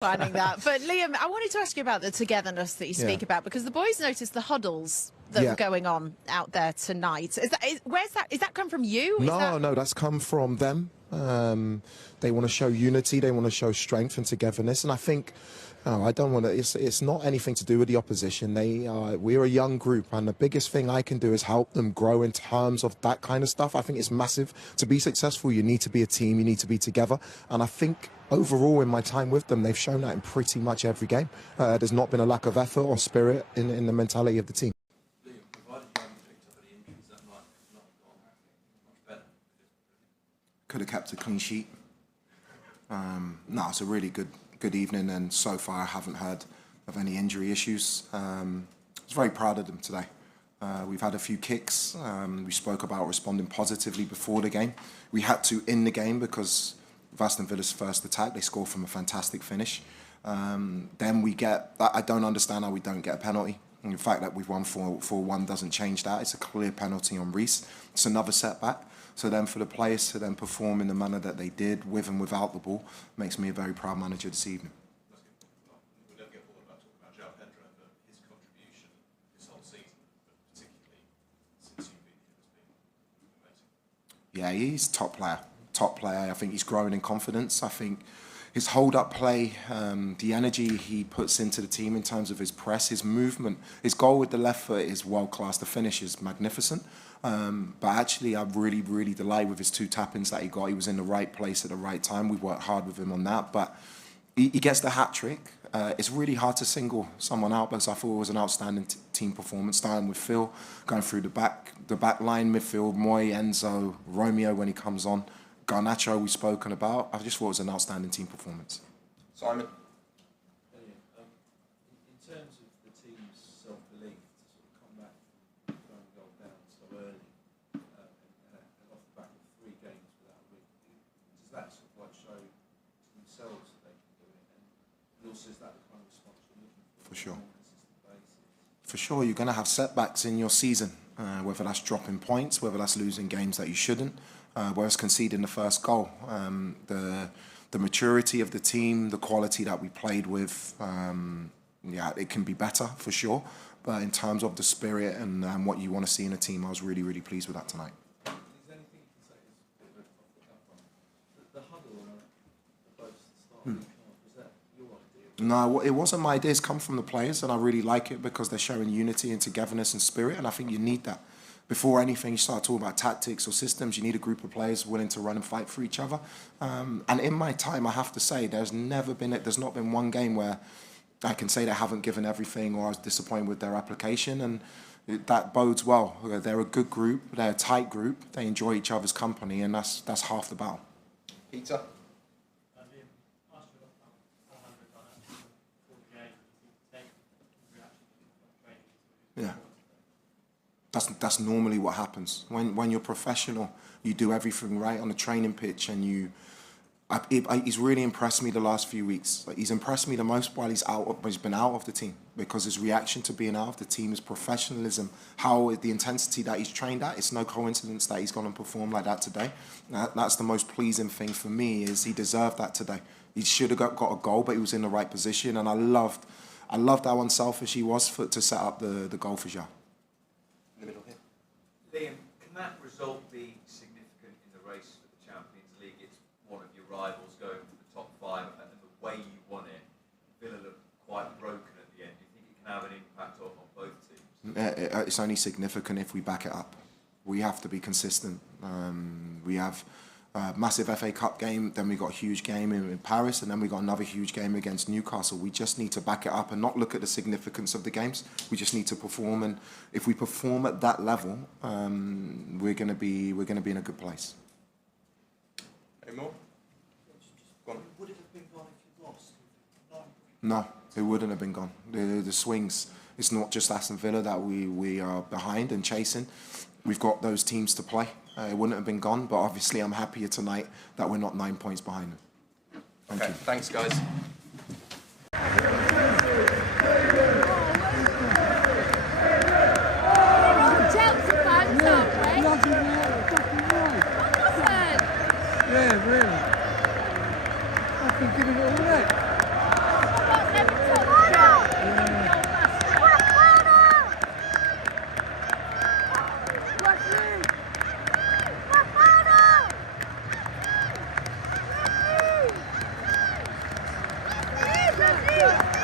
Finding that. But Liam, I wanted to ask you about the togetherness that you speak about, because the boys noticed the huddles that were going on out there tonight. Is that come from you? No, that's come from them. They want to show unity, they want to show strength and togetherness, and I think I don't want to. It's not anything to do with the opposition. We're a young group, and the biggest thing I can do is help them grow in terms of that kind of stuff. I think it's massive. To be successful, you need to be a team, you need to be together, and I think overall in my time with them, they've shown that in pretty much every game. There's not been a lack of effort or spirit in the mentality of the team. Could have kept a clean sheet. No, it's a really good evening, and so far I haven't heard of any injury issues. I was very proud of them today. We've had a few kicks. We spoke about responding positively before the game. We had to in the game because of Aston Villa's first attack. They scored from a fantastic finish. Then we get, I don't understand how we don't get a penalty. And the fact that we've won 4-1 doesn't change that. It's a clear penalty on Reece. It's another setback. So then for the players to then perform in the manner that they did, with and without the ball, makes me a very proud manager this evening. We don't get bored about talking about João Pedro, but his contribution this whole season, particularly since you've been here, has been amazing. Yeah, he's top player. Top player. I think he's growing in confidence. I think his hold-up play, the energy he puts into the team in terms of his press, his movement, his goal with the left foot is world-class. The finish is magnificent. But actually, I'm really delighted with his 2 tap-ins that he got. He was in the right place at the right time. We worked hard with him on that. But he gets the hat-trick. It's really hard to single someone out, but I thought it was an outstanding team performance, starting with Phil, going through the back line, midfield, Moy, Enzo, Romeo when he comes on. Garnacho we've spoken about. I just thought it was an outstanding team performance. Simon? In terms of the team's self-belief to sort of come back from throwing a goal down so early and off the back of 3 games without a win, does that sort of like show to themselves that they can do it? And also is that the kind of response you're looking for? For sure. On a consistent basis? For sure, you're going to have setbacks in your season, whether that's dropping points, whether that's losing games that you shouldn't. Whereas conceding the first goal, the maturity of the team, the quality that we played with, yeah, it can be better for sure. But in terms of the spirit and what you want to see in a team, I was really pleased with that tonight. Is there anything you can say as a bit of a huddle at both start and was that your idea? No, it wasn't my idea. It's come from the players, and I really like it because they're showing unity and togetherness and spirit, and I think you need that. Before anything, you start talking about tactics or systems, you need a group of players willing to run and fight for each other. And in my time, I have to say, there's not been one game where I can say they haven't given everything or I was disappointed with their application, and that bodes well. They're a good group, they're a tight group, they enjoy each other's company, and that's half the battle. Peter? Yeah. That's normally what happens. When you're professional, you do everything right on the training pitch, and he's really impressed me the last few weeks. Like, he's impressed me the most while he's been out of the team, because his reaction to being out of the team is professionalism. How the intensity that he's trained at, it's no coincidence that he's going to perform like that today. That's the most pleasing thing for me, is he deserved that today. He should have got a goal, but he was in the right position, and I loved how unselfish he was to set up the goal for Ja. In the middle here. Liam, can that result be significant in the race for the Champions League? It's one of your rivals going for the top 5, and the way you won it, Villa looked quite broken at the end. Do you think it can have an impact on both teams? It's only significant if we back it up. We have to be consistent. We have a massive FA Cup game, then we got a huge game in Paris, and then we got another huge game against Newcastle. We just need to back it up and not look at the significance of the games. We just need to perform, and if we perform at that level, we're going to be in a good place. Any more? Would it have been gone if you lost? No, it wouldn't have been gone. The swings, it's not just Aston Villa that we are behind and chasing. We've got those teams to play. It wouldn't have been gone, but obviously I'm happier tonight that we're not 9 points behind them. Thank you. Thanks, guys. Yeah, really. I've been giving it all that. Bye.